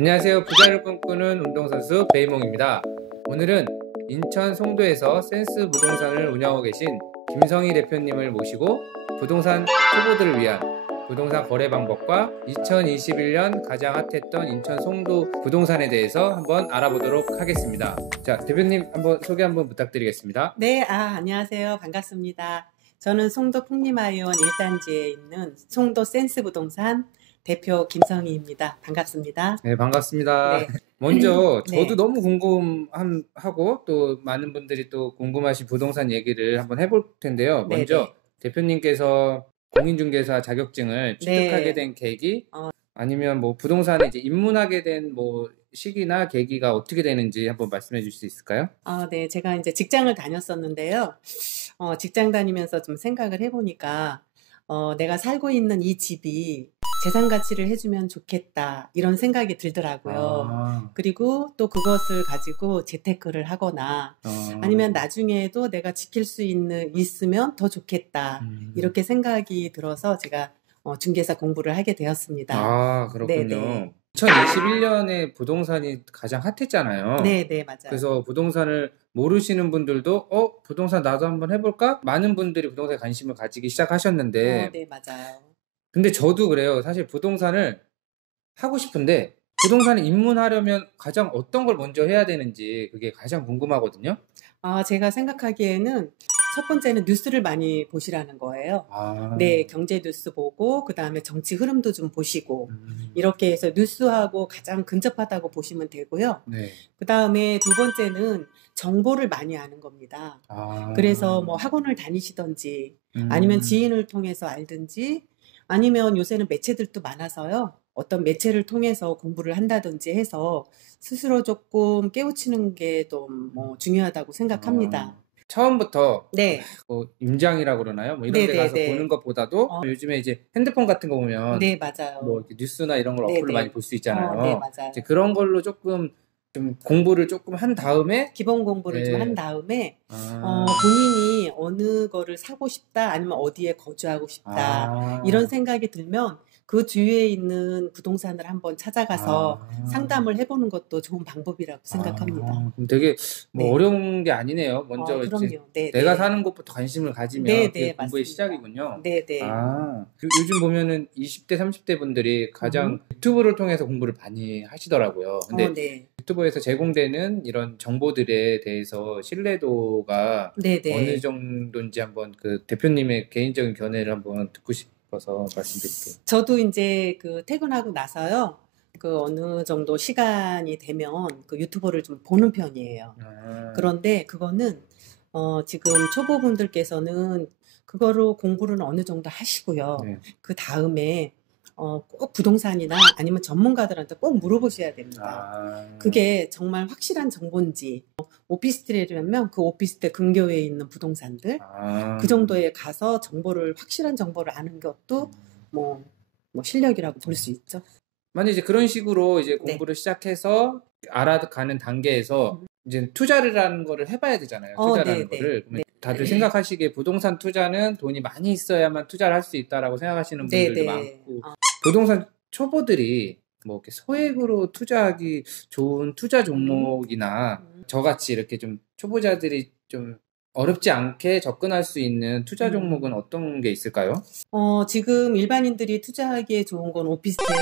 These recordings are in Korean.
안녕하세요. 부자를 꿈꾸는 운동선수 배이몽입니다. 오늘은 인천 송도에서 센스 부동산을 운영하고 계신 김성희 대표님을 모시고 부동산 초보들을 위한 부동산 거래 방법과 2021년 가장 핫했던 인천 송도 부동산에 대해서 한번 알아보도록 하겠습니다. 자, 대표님 한번 소개 한번 부탁드리겠습니다. 네, 안녕하세요. 반갑습니다. 저는 송도 풍림아이온 1단지에 있는 송도 센스 부동산 대표 김성희입니다. 반갑습니다. 네, 반갑습니다. 네. 먼저 네. 저도 너무 궁금하고 또 많은 분들이 또 궁금하신 부동산 얘기를 한번 해볼 텐데요. 먼저 네네. 대표님께서 공인중개사 자격증을 취득하게 네. 된 계기, 아니면 뭐 부동산에 이제 입문하게 된 뭐 시기나 계기가 어떻게 되는지 한번 말씀해 주실 수 있을까요? 네. 제가 이제 직장을 다녔었는데요. 직장 다니면서 좀 생각을 해보니까, 내가 살고 있는 이 집이 재산 가치를 해주면 좋겠다, 이런 생각이 들더라고요. 그리고 또 그것을 가지고 재테크를 하거나 아니면 나중에도 내가 지킬 수 있으면 더 좋겠다, 이렇게 생각이 들어서 제가 중개사 공부를 하게 되었습니다. 그렇군요. 네네. 2021년에 부동산이 가장 핫했잖아요. 네네, 맞아요. 그래서 부동산을 모르시는 분들도 부동산 나도 한번 해볼까? 많은 분들이 부동산에 관심을 가지기 시작하셨는데, 네, 맞아요. 근데 저도 그래요. 사실 부동산을 하고 싶은데 부동산에 입문하려면 가장 어떤 걸 먼저 해야 되는지 그게 가장 궁금하거든요. 제가 생각하기에는 첫 번째는 뉴스를 많이 보시라는 거예요. 네, 경제 뉴스 보고 그다음에 정치 흐름도 좀 보시고 이렇게 해서 뉴스하고 가장 근접하다고 보시면 되고요. 네. 그다음에 두 번째는 정보를 많이 아는 겁니다. 그래서 뭐 학원을 다니시든지 아니면 지인을 통해서 알든지 아니면 요새는 매체들도 많아서요. 어떤 매체를 통해서 공부를 한다든지 해서 스스로 조금 깨우치는 게 좀 뭐 중요하다고 생각합니다. 처음부터 네. 임장이라고 그러나요? 뭐 이런 데 가서 보는 것보다도 요즘에 이제 핸드폰 같은 거 보면 네, 맞아요. 뭐 이렇게 뉴스나 이런 걸 어플로 많이 볼 수 있잖아요. 네, 맞아요. 이제 그런 걸로 조금 좀 공부를 조금 한 다음에 기본 공부를 좀 한 다음에 본인이 어느 거를 사고 싶다 아니면 어디에 거주하고 싶다 이런 생각이 들면 그 주위에 있는 부동산을 한번 찾아가서 상담을 해보는 것도 좋은 방법이라고 생각합니다. 그럼 되게 뭐 네. 어려운 게 아니네요. 먼저 이제 그럼요. 네, 내가 네. 사는 것부터 관심을 가지면 네, 그게 네, 공부의 맞습니다. 시작이군요. 네, 네. 요즘 보면은 20대, 30대 분들이 가장 유튜브를 통해서 공부를 많이 하시더라고요. 근데 네. 유튜브에서 제공되는 이런 정보들에 대해서 신뢰도가 네, 네. 어느 정도인지 한번 그 대표님의 개인적인 견해를 한번 듣고 싶어서 말씀드릴게요. 저도 이제 그 퇴근하고 나서요. 그 어느 정도 시간이 되면 그 유튜브를 좀 보는 편이에요. 그런데 그거는 지금 초보분들께서는 그거로 공부를 어느 정도 하시고요. 네. 그 다음에 꼭 부동산이나 아니면 전문가들한테 꼭 물어보셔야 됩니다. 그게 정말 확실한 정보인지, 오피스텔이라면 그 오피스텔 근교에 있는 부동산들 그 정도에 가서 확실한 정보를 아는 것도 뭐 실력이라고 볼 수 있죠. 만약 이제 그런 식으로 이제 공부를 시작해서 알아가는 단계에서 이제 투자라는 거를 해봐야 되잖아요. 투자라는 거를. 그러면 다들 생각하시기에 부동산 투자는 돈이 많이 있어야만 투자를 할 수 있다라고 생각하시는 분들도 많고, 부동산 초보들이 뭐 이렇게 소액으로 투자하기 좋은 투자 종목이나 저같이 이렇게 좀 초보자들이 좀 어렵지 않게 접근할 수 있는 투자 종목은 어떤 게 있을까요? 지금 일반인들이 투자하기에 좋은 건 오피스텔,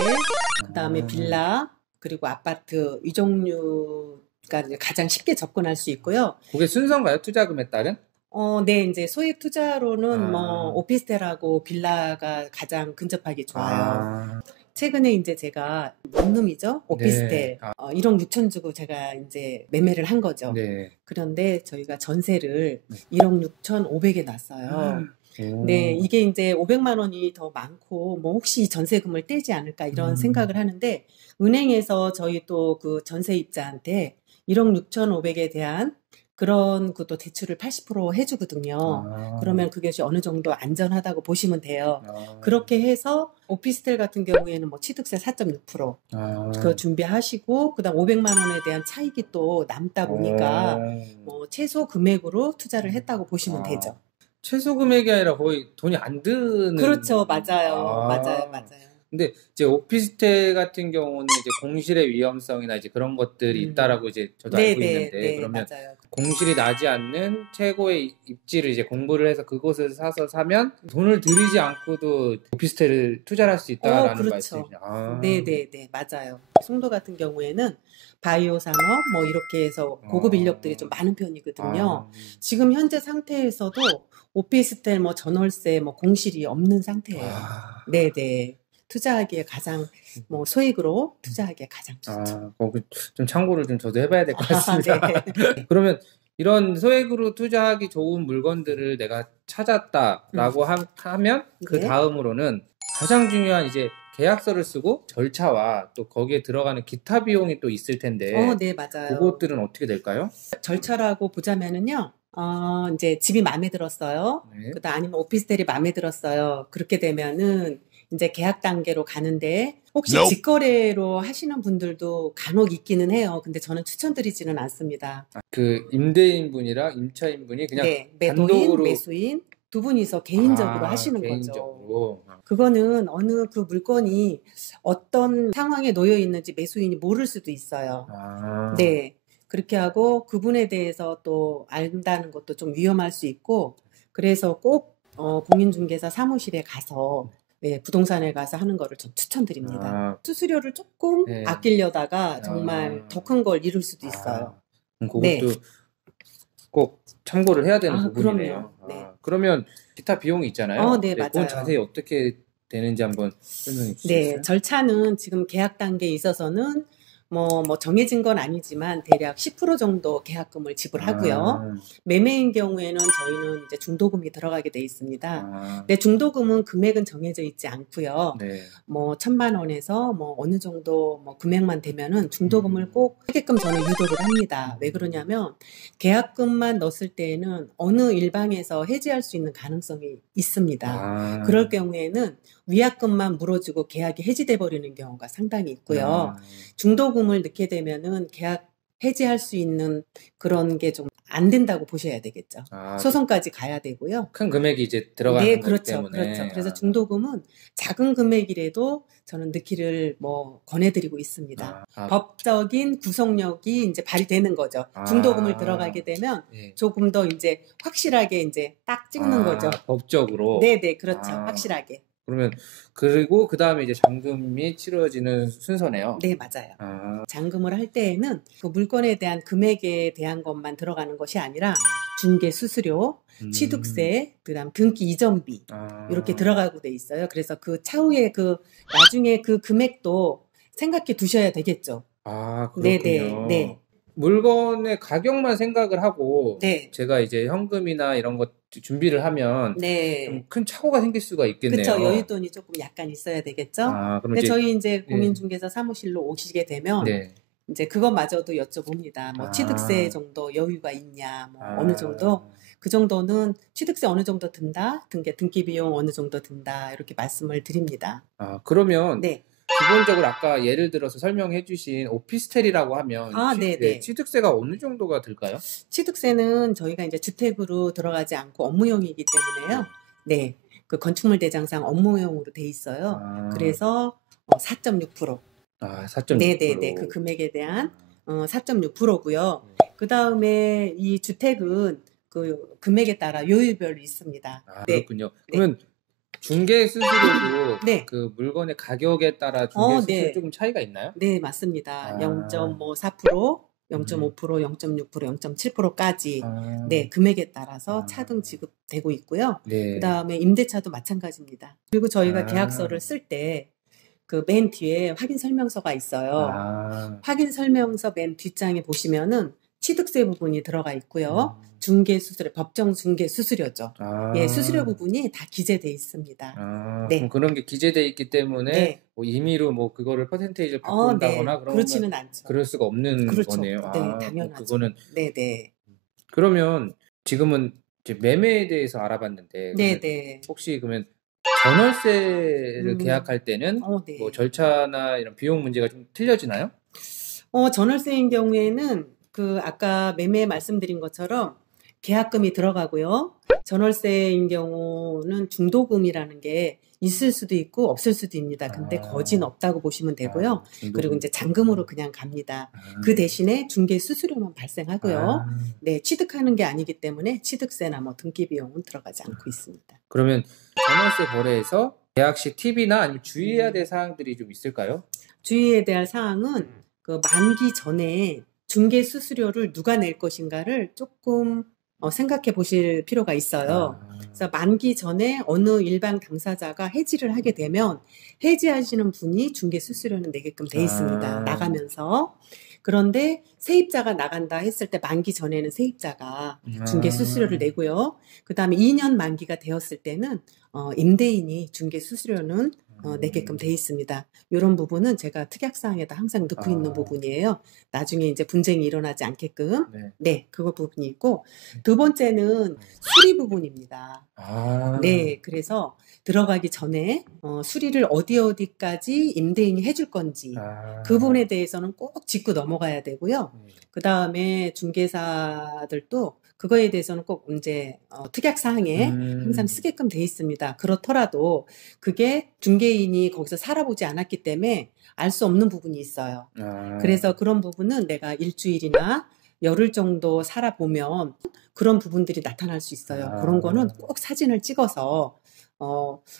그다음에 빌라, 그리고 아파트 이 종류가 이제 가장 쉽게 접근할 수 있고요. 그게 순서인가요? 투자금에 따른? 네, 이제 소액 투자로는 뭐 오피스텔하고 빌라가 가장 근접하기 좋아요. 최근에 이제 제가 원룸이죠, 오피스텔. 1억 6천 주고 제가 이제 매매를 한 거죠. 그런데 저희가 전세를 1억 6천 5백에 놨어요. 네, 이게 이제 500만 원이 더 많고 뭐 혹시 전세금을 떼지 않을까 이런 생각을 하는데, 은행에서 저희 또 그 전세입자한테 1억 6천 5백에 대한 그런 것도 대출을 80% 해주거든요. 그러면 그게 어느 정도 안전하다고 보시면 돼요. 그렇게 해서 오피스텔 같은 경우에는 뭐 취득세 4.6% 그거 준비하시고, 그다음 500만 원에 대한 차익이 또 남다 보니까 뭐 최소 금액으로 투자를 했다고 보시면 되죠. 최소 금액이 아니라 거의 돈이 안 드는. 그렇죠, 맞아요, 맞아요. 근데 이제 오피스텔 같은 경우는 이제 공실의 위험성이나 이제 그런 것들이 있다라고 이제 저도 알고 있는데 그러면 맞아요. 공실이 나지 않는 최고의 입지를 이제 공부를 해서 그곳을 사서 사면 돈을 들이지 않고도 오피스텔을 투자를 할 수 있다라는 그렇죠. 말씀이죠. 네네네 맞아요. 송도 같은 경우에는 바이오 산업 뭐 이렇게 해서 고급 인력들이 좀 많은 편이거든요. 지금 현재 상태에서도 오피스텔 뭐 전월세 뭐 공실이 없는 상태예요. 네네. 투자하기에 가장 뭐 소액으로 투자하기에 가장 좋죠. 좀 참고를 좀 저도 해봐야 될 것 같습니다. 네. 그러면 이런 소액으로 투자하기 좋은 물건들을 내가 찾았다라고 하면 그 다음으로는 가장 중요한 이제 계약서를 쓰고 절차와 또 거기에 들어가는 기타 비용이 또 있을 텐데 네 맞아요. 그것들은 어떻게 될까요? 절차라고 보자면은요. 이제 집이 마음에 들었어요. 네. 그다음 아니면 오피스텔이 마음에 들었어요. 그렇게 되면은 이제 계약 단계로 가는데 혹시 직거래로 하시는 분들도 간혹 있기는 해요. 근데 저는 추천드리지는 않습니다. 그 임대인분이랑 임차인분이 그냥 매도인, 단독으로 매수인 두 분이서 개인적으로 하시는 개인적으로. 거죠. 그거는 어느 그 물건이 어떤 상황에 놓여 있는지 매수인이 모를 수도 있어요. 네. 그렇게 하고 그분에 대해서 또 안다는 것도 좀 위험할 수 있고 그래서 꼭 공인중개사 사무실에 가서 부동산에 가서 하는 거를 좀 추천드립니다. 수수료를 조금 아끼려다가 정말 더 큰 걸 잃을 수도 있어요. 그것도 꼭 참고를 해야 되는 부분이네요. 그럼요. 그러면 기타 비용이 있잖아요. 네, 맞아요. 그건 자세히 어떻게 되는지 한번 설명해 주시겠어요? 네, 절차는 지금 계약 단계에 있어서는 뭐 정해진 건 아니지만 대략 10% 정도 계약금을 지불하고요. 매매인 경우에는 저희는 이제 중도금이 들어가게 돼 있습니다. 근데 중도금은 금액은 정해져 있지 않고요. 뭐 1,000만 원에서 뭐 어느 정도 뭐 금액만 되면은 중도금을 꼭 하게끔 저는 유도를 합니다. 왜 그러냐면 계약금만 넣었을 때에는 어느 일방에서 해지할 수 있는 가능성이 있습니다. 그럴 경우에는 위약금만 물어주고 계약이 해지돼 버리는 경우가 상당히 있고요. 중도금을 넣게 되면은 계약 해지할 수 있는 그런 게 좀 안 된다고 보셔야 되겠죠. 소송까지 가야 되고요. 큰 금액이 이제 들어가는 거기 때문에. 그렇죠. 그래서 중도금은 작은 금액이라도 저는 넣기를 뭐 권해드리고 있습니다. 법적인 구속력이 이제 발휘되는 거죠. 중도금을 들어가게 되면 조금 더 이제 확실하게 이제 딱 찍는 거죠. 법적으로. 네네, 그렇죠. 확실하게. 그러면 그리고 그 다음에 이제 잔금이 치러지는 순서네요. 네, 맞아요. 잔금을 할 때에는 그 물건에 대한 금액에 대한 것만 들어가는 것이 아니라 중개 수수료, 취득세, 그다음 등기 이전비 이렇게 들어가고 돼 있어요. 그래서 그 차후에 그 나중에 그 금액도 생각해 두셔야 되겠죠. 그렇군요. 네. 물건의 가격만 생각을 하고 제가 이제 현금이나 이런 것 준비를 하면 좀 큰 착오가 생길 수가 있겠네요. 그렇죠. 여윳돈이 조금 약간 있어야 되겠죠. 근데 저희 이제 공인중개사 사무실로 오시게 되면 이제 그것마저도 여쭤봅니다. 뭐 취득세 정도 여유가 있냐, 뭐 어느 정도 그 정도는 취득세 어느 정도 든다, 등기 비용 어느 정도 든다 이렇게 말씀을 드립니다. 그러면 기본적으로 아까 예를 들어서 설명해 주신 오피스텔이라고 하면 취득세가 어느 정도가 들까요? 취득세는 저희가 이제 주택으로 들어가지 않고 업무용이기 때문에요. 그 건축물 대장상 업무용으로 돼 있어요. 그래서 4.6%. 4.6%. 네네네. 그 금액에 대한 4.6%고요. 그 다음에 이 주택은 그 금액에 따라 요율별로 있습니다. 그렇군요. 그러면 중개 수수료도 그 물건의 가격에 따라 중개 수수료 조금 차이가 있나요? 네, 맞습니다. 0.4%, 0.5%, 0.6%, 0.7%까지 금액에 따라서 차등 지급되고 있고요. 그 다음에 임대차도 마찬가지입니다. 그리고 저희가 계약서를 쓸 때 그 맨 뒤에 확인 설명서가 있어요. 확인 설명서 맨 뒷장에 보시면은 취득세 부분이 들어가 있고요. 중개 수수료, 법정 중개 수수료죠. 수수료 부분이 다 기재돼 있습니다. 그럼 그런 게 기재돼 있기 때문에 뭐 임의로 뭐 그거를 퍼센테이지를 바꾼다거나 그렇지는 않죠. 그럴 수가 없는 거네요. 당연하죠. 그거는 그러면 지금은 이제 매매에 대해서 알아봤는데 혹시 그러면 전월세를 계약할 때는 뭐 절차나 이런 비용 문제가 좀 틀려지나요? 전월세인 경우에는 그 아까 매매 말씀드린 것처럼 계약금이 들어가고요. 전월세인 경우는 중도금이라는 게 있을 수도 있고 없을 수도 있습니다. 근데 거진 없다고 보시면 되고요. 그리고 이제 잔금으로 그냥 갑니다. 그 대신에 중개 수수료만 발생하고요. 네, 취득하는 게 아니기 때문에 취득세나 뭐 등기 비용은 들어가지 않고 있습니다. 그러면 전월세 거래에서 계약 시 팁이나 아니면 주의해야 될 사항들이 좀 있을까요? 주의해야 될 사항은 그 만기 전에 중개 수수료를 누가 낼 것인가를 조금 생각해 보실 필요가 있어요. 그래서 만기 전에 어느 일반 당사자가 해지를 하게 되면 해지하시는 분이 중개 수수료는 내게끔 돼 있습니다. 나가면서. 그런데 세입자가 나간다 했을 때 만기 전에는 세입자가 중개 수수료를 내고요. 그 다음에 2년 만기가 되었을 때는 임대인이 중개 수수료는 내게끔 돼 있습니다. 이런 부분은 제가 특약사항에다 항상 넣고 있는 부분이에요. 나중에 이제 분쟁이 일어나지 않게끔. 네, 그거 부분이 있고. 두 번째는 수리 부분입니다. 네, 그래서 들어가기 전에 수리를 어디까지 임대인이 해줄 건지 그 부분에 대해서는 꼭 짚고 넘어가야 되고요. 그 다음에 중개사들도 그거에 대해서는 꼭 이제 특약사항에 항상 쓰게끔 돼 있습니다. 그렇더라도 그게 중개인이 거기서 살아보지 않았기 때문에 알 수 없는 부분이 있어요. 그래서 그런 부분은 내가 일주일이나 열흘 정도 살아보면 그런 부분들이 나타날 수 있어요. 그런 거는 꼭 사진을 찍어서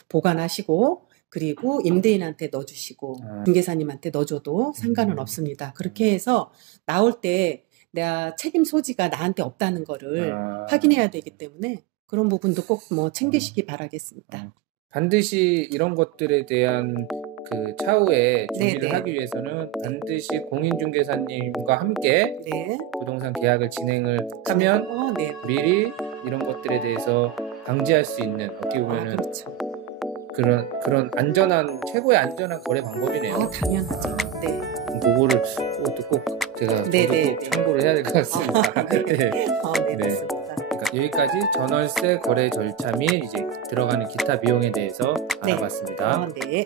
보관하시고 그리고 임대인한테 넣어주시고 중개사님한테 넣어줘도 상관은 없습니다. 그렇게 해서 나올 때 내가 책임 소지가 나한테 없다는 거를 확인해야 되기 때문에 그런 부분도 꼭 뭐 챙기시기 바라겠습니다. 반드시 이런 것들에 대한 그 차후에 준비를 하기 위해서는 반드시 공인중개사님과 함께 부동산 계약을 진행을 하면 미리 이런 것들에 대해서 방지할 수 있는 어떻게 보면은 그런 안전한 최고의 안전한 거래 방법이네요. 당연하죠. 네. 그거를 꼭 제가 꼭 참고를 해야 될 것 같습니다. 네. 그러니까 여기까지 전월세 거래 절차 및 이제 들어가는 기타 비용에 대해서 알아봤습니다. 네.